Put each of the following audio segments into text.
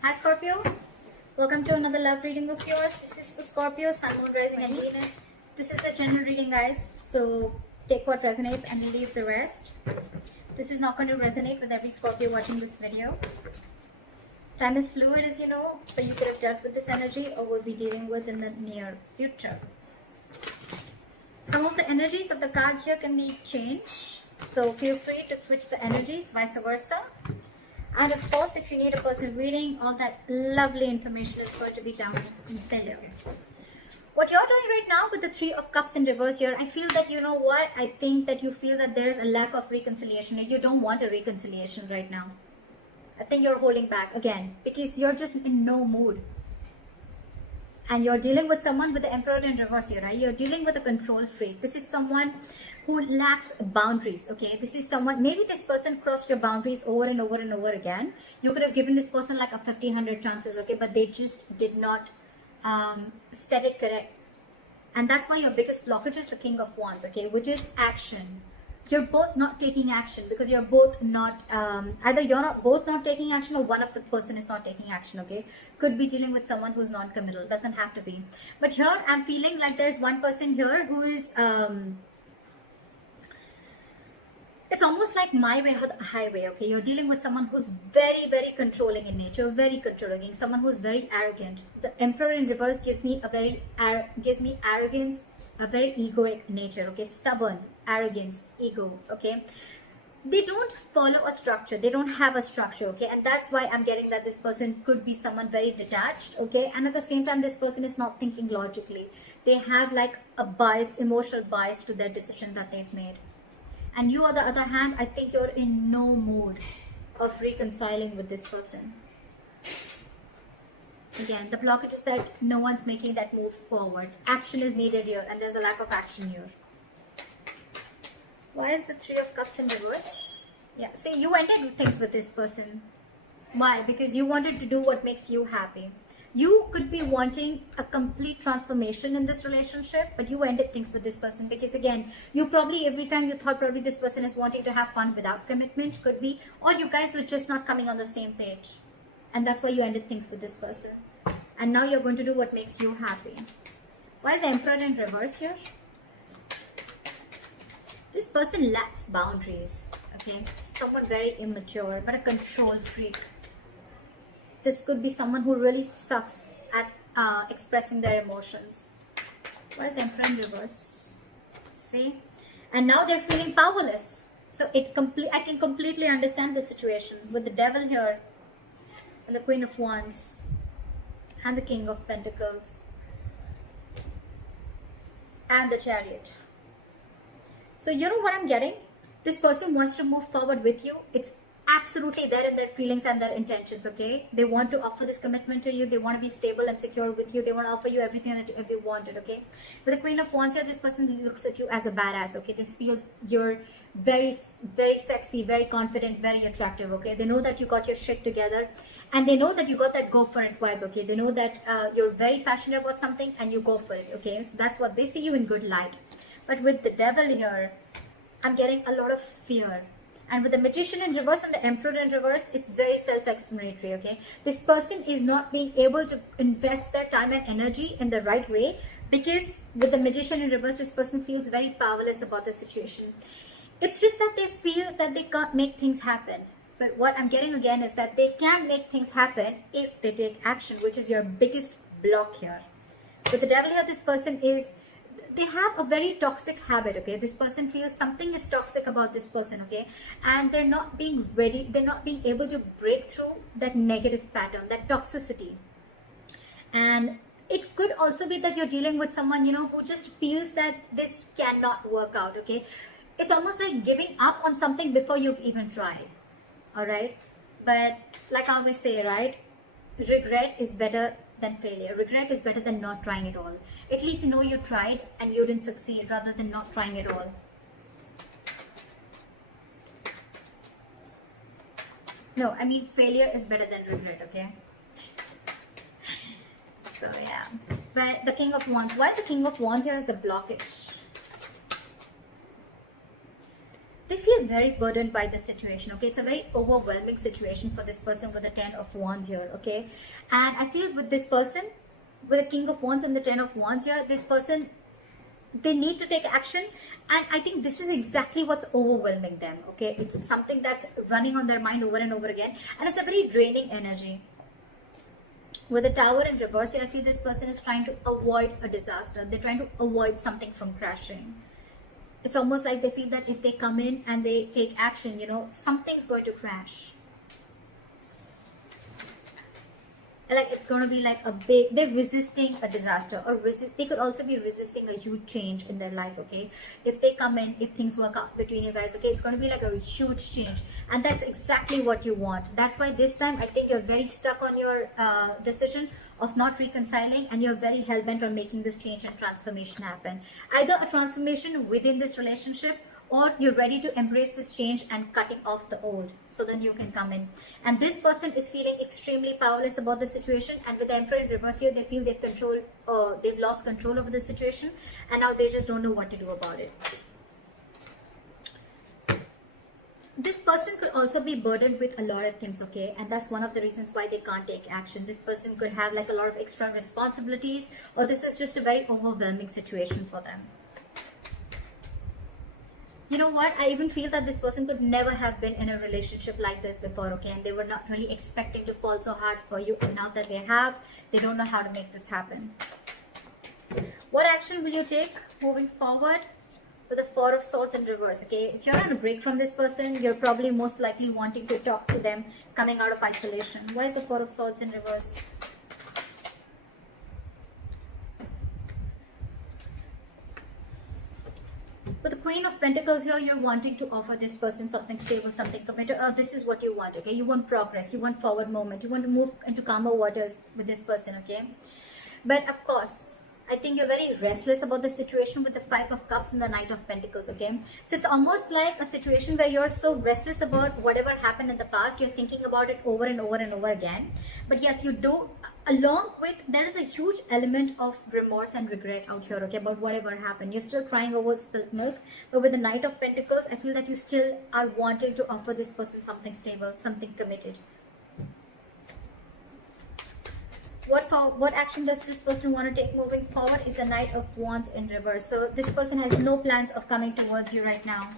Hi Scorpio, welcome to another love reading of yours. This is for Scorpio, Sun, Moon, Rising and Venus. This is a general reading, guys, so take what resonates and leave the rest. This is not going to resonate with every Scorpio watching this video. Time is fluid, as you know, so you could have dealt with this energy or will be dealing with in the near future. Some of the energies of the cards here can be changed, so feel free to switch the energies, vice versa. And of course, if you need a personal reading, all that lovely information is going to be down below. What you're doing right now with the Three of Cups in reverse here, I feel that, you know what, I think that you feel that there's a lack of reconciliation. You don't want a reconciliation right now. I think you're holding back again because you're just in no mood. And you're dealing with someone with the Emperor in reverse here, right? You're dealing with a control freak. This is someone who lacks boundaries, okay? This is someone, maybe this person crossed your boundaries over and over and over again. You could have given this person like a 1,500 chances, okay? But they just did not set it correct. And that's why your biggest blockage is the King of Wands, okay? Which is action. You're both not taking action because you're both not, either you're not both not taking action or one of the person is not taking action, okay? Could be dealing with someone who's non-committal, doesn't have to be. But here I'm feeling like there's one person here who is, it's almost like my way or the highway, okay? You're dealing with someone who's very, very controlling in nature, very controlling, someone who's very arrogant. The Emperor in reverse gives me arrogance, a very egoic nature, okay? Stubborn, arrogance, ego, okay? They don't follow a structure. They don't have a structure, okay? And that's why I'm getting that this person could be someone very detached, okay? And at the same time, this person is not thinking logically. They have like a bias, emotional bias to their decision that they've made. And you, on the other hand, I think you're in no mood of reconciling with this person. Again, the blockage is that no one's making that move forward. Action is needed here, and there's a lack of action here. Why is the Three of Cups in reverse? Yeah, see, you ended things with this person. Why? Because you wanted to do what makes you happy. You could be wanting a complete transformation in this relationship, but you ended things with this person because, again, you probably, every time you thought probably this person is wanting to have fun without commitment, could be, or you guys were just not coming on the same page. And that's why you ended things with this person. And now you're going to do what makes you happy. Why is the Emperor in reverse here? This person lacks boundaries, okay? Someone very immature, but a control freak. This could be someone who really sucks at expressing their emotions. Why is the Emperor in reverse? See? And now they're feeling powerless. So I can completely understand the situation with the Devil here, and the Queen of Wands, and the King of Pentacles, and the Chariot. So you know what I'm getting? This person wants to move forward with you. It's absolutely there in their feelings and their intentions, okay? They want to offer this commitment to you. They want to be stable and secure with you. They want to offer you everything that you wanted, okay? With the Queen of Wands here, this person looks at you as a badass, okay? They feel you're very, very sexy, very confident, very attractive, okay? They know that you got your shit together, and they know that you got that go for it vibe, okay? They know that you're very passionate about something and you go for it, okay? So that's what they see you in good light. But with the Devil here, I'm getting a lot of fear. And with the Magician in reverse and the Emperor in reverse, it's very self-explanatory, okay? This person is not being able to invest their time and energy in the right way because with the Magician in reverse, this person feels very powerless about the situation. It's just that they feel that they can't make things happen. But what I'm getting again is that they can make things happen if they take action, which is your biggest block here. With the Devil here, this person is, they have a very toxic habit, okay? This person feels something is toxic about this person, okay? And they're not being ready, they're not being able to break through that negative pattern, that toxicity. And it could also be that you're dealing with someone, you know, who just feels that this cannot work out, okay? It's almost like giving up on something before you've even tried, all right? But like I always say, right? Regret is better than failure. Regret is better than not trying at all. At least you know you tried and you didn't succeed rather than not trying at all. No, I mean failure is better than regret, okay? So yeah. But the King of Wands, why is the King of Wands here as the blockage? they feel very burdened by the situation, okay? It's a very overwhelming situation for this person with the 10 of Wands here, okay? And I feel with this person, with the King of Wands and the 10 of Wands here, this person, they need to take action, and I think this is exactly what's overwhelming them, okay? It's something that's running on their mind over and over again, and it's a very draining energy. With the Tower in reverse here, I feel this person is trying to avoid a disaster. They're trying to avoid something from crashing. It's almost like they feel that if they come in and they take action, you know, something's going to crash. Like it's going to be like a big, they're resisting a disaster, or they could also be resisting a huge change in their life, okay? If they come in, if things work out between you guys, okay, it's going to be like a huge change, and that's exactly what you want. That's why this time I think you're very stuck on your decision of not reconciling, and you're very hell-bent on making this change and transformation happen. Either a transformation within this relationship, or you're ready to embrace this change and cutting off the old so the new can come in. And this person is feeling extremely powerless about the situation, and with the Emperor in reverse here, they feel they've lost control over the situation, and now they just don't know what to do about it. This person could also be burdened with a lot of things, okay? And that's one of the reasons why they can't take action. This person could have like a lot of extra responsibilities, or this is just a very overwhelming situation for them. You know what? I even feel that this person could never have been in a relationship like this before, okay? And they were not really expecting to fall so hard for you. And now that they have, they don't know how to make this happen. What action will you take moving forward? With the Four of Swords in reverse, okay? If you're on a break from this person, you're probably most likely wanting to talk to them coming out of isolation. Why is the Four of Swords in reverse? With the Queen of Pentacles here, you're wanting to offer this person something stable, something committed, or this is what you want, okay? You want progress, you want forward movement, you want to move into calmer waters with this person, okay? But of course, I think you're very restless about the situation with the Five of Cups and the Knight of Pentacles, okay? So it's almost like a situation where you're so restless about whatever happened in the past, you're thinking about it over and over and over again. But yes, you do, along with, there is a huge element of remorse and regret out here, okay, about whatever happened. You're still crying over spilled milk, but with the Knight of Pentacles, I feel that you still are wanting to offer this person something stable, something committed. What action does this person want to take moving forward is the Knight of Wands in reverse. So this person has no plans of coming towards you right now.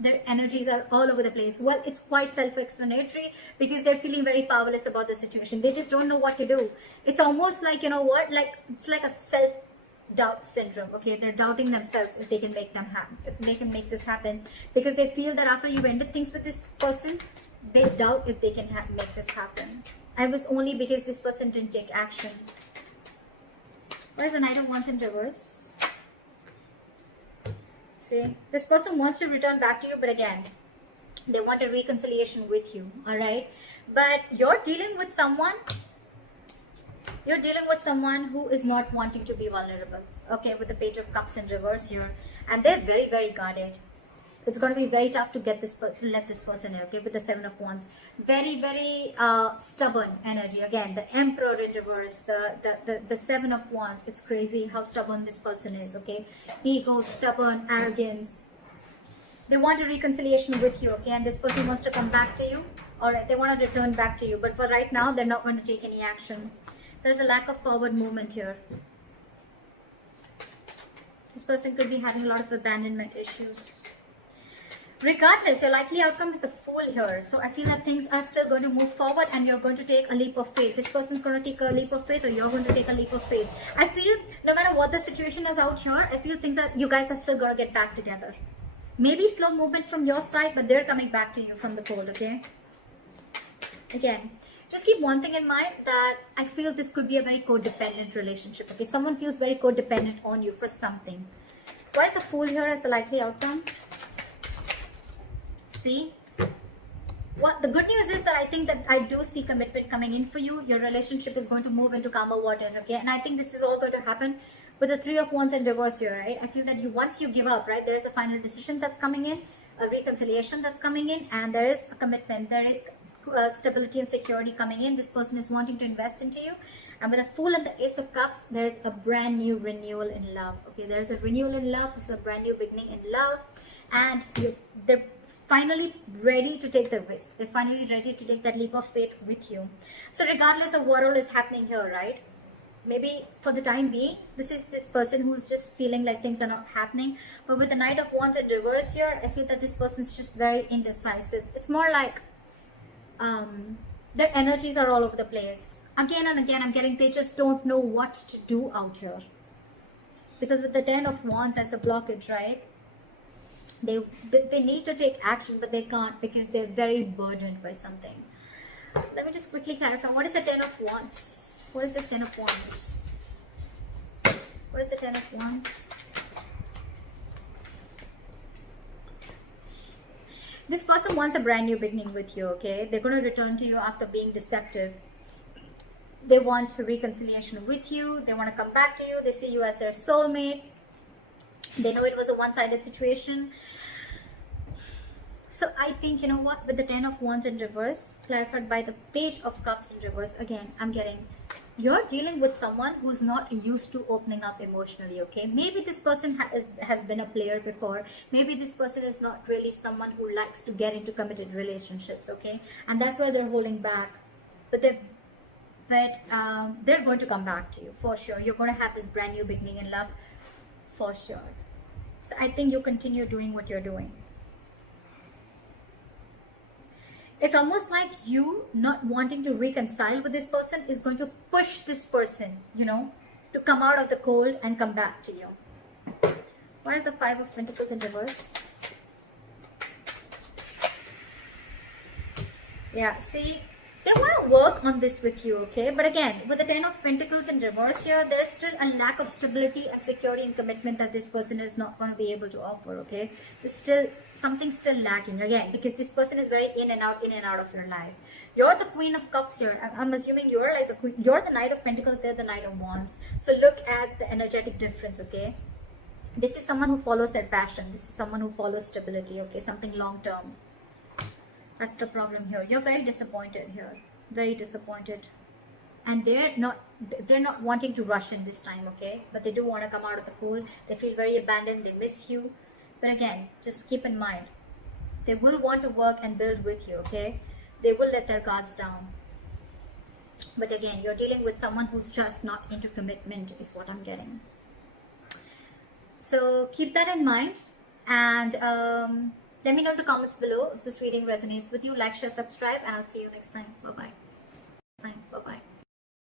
Their energies are all over the place. Well, it's quite self-explanatory because they're feeling very powerless about the situation. They just don't know what to do. It's almost like, you know what, like it's like a self-doubt syndrome. Okay, they're doubting themselves if they can make them happen, if they can make this happen, because they feel that after you've ended things with this person, they doubt if they can make this happen. And it was only because this person didn't take action. Why is the Knight of Wands in reverse? See, this person wants to return back to you, but again, they want a reconciliation with you, all right? But you're dealing with someone who is not wanting to be vulnerable, okay, with the Page of Cups in reverse here. And they're very, very guarded. It's going to be very tough to let this person in, okay, with the Seven of Wands. Very, very stubborn energy. Again, the Emperor in reverse, the Seven of Wands. It's crazy how stubborn this person is, okay? Ego, stubborn, arrogance. They want a reconciliation with you, okay? And this person wants to come back to you. Alright, they want to return back to you. But for right now, they're not going to take any action. There's a lack of forward movement here. This person could be having a lot of abandonment issues. Regardless, your likely outcome is the Fool here. So I feel that things are still going to move forward and you're going to take a leap of faith. This person's going to take a leap of faith, or you're going to take a leap of faith. I feel no matter what the situation is out here, I feel you guys are still going to get back together. Maybe slow movement from your side, but they're coming back to you from the cold, okay? Again, just keep one thing in mind, that I feel this could be a very codependent relationship, okay? Someone feels very codependent on you for something. Why is the Fool here as the likely outcome? See, what the good news is that I think that I do see commitment coming in for you. Your relationship is going to move into calmer waters, okay? And I think this is all going to happen with the Three of Wands in reverse here, right? I feel that once you give up, right, there's a final decision that's coming in, a reconciliation that's coming in, and there is a commitment, there is stability and security coming in. This person is wanting to invest into you. And with the Fool and the Ace of Cups, there's a brand new renewal in love, okay? There's a renewal in love. This is a brand new beginning in love, and the finally ready to take the risk. They're finally ready to take that leap of faith with you. So regardless of what all is happening here, right? Maybe for the time being, this is this person who's just feeling like things are not happening. But with the Knight of Wands in reverse here, I feel that this person's just very indecisive. It's more like their energies are all over the place. Again and again, I'm getting they just don't know what to do out here. Because with the 10 of Wands as the blockage, right? They need to take action, but they can't because they're very burdened by something. Let me just quickly clarify. What is the 10 of Wands? What is the 10 of Wands? What is the 10 of Wands? This person wants a brand new beginning with you, okay? They're going to return to you after being deceptive. They want reconciliation with you. They want to come back to you. They see you as their soulmate. They know it was a one-sided situation. So I think, you know what, with the 10 of Wands in reverse, clarified by the Page of Cups in reverse, again, I'm getting, you're dealing with someone who's not used to opening up emotionally, okay? Maybe this person has been a player before. Maybe this person is not really someone who likes to get into committed relationships, okay? And that's why they're holding back. But they're going to come back to you, for sure. You're going to have this brand new beginning in love, for sure. So I think you continue doing what you're doing. It's almost like you not wanting to reconcile with this person is going to push this person, you know, to come out of the cold and come back to you. Why is the 5 of Pentacles in reverse? Yeah, see, they want to work on this with you, okay? But again, with the 10 of Pentacles in reverse here, there's still a lack of stability and security and commitment that this person is not going to be able to offer, okay? There's still something still lacking, again, because this person is very in and out of your life. You're the Queen of Cups here. I'm assuming you're like the Queen. You're the Knight of Pentacles, they're the Knight of Wands. So look at the energetic difference, okay? This is someone who follows their passion. This is someone who follows stability, okay? Something long-term. That's the problem here. You're very disappointed here. Very disappointed. And they're not wanting to rush in this time, okay? But they do want to come out of the cold. They feel very abandoned. They miss you. But again, just keep in mind, they will want to work and build with you, okay? They will let their guards down. But again, you're dealing with someone who's just not into commitment is what I'm getting. So keep that in mind. And let me know in the comments below if this reading resonates with you. Like, share, subscribe, and I'll see you next time. Bye-bye.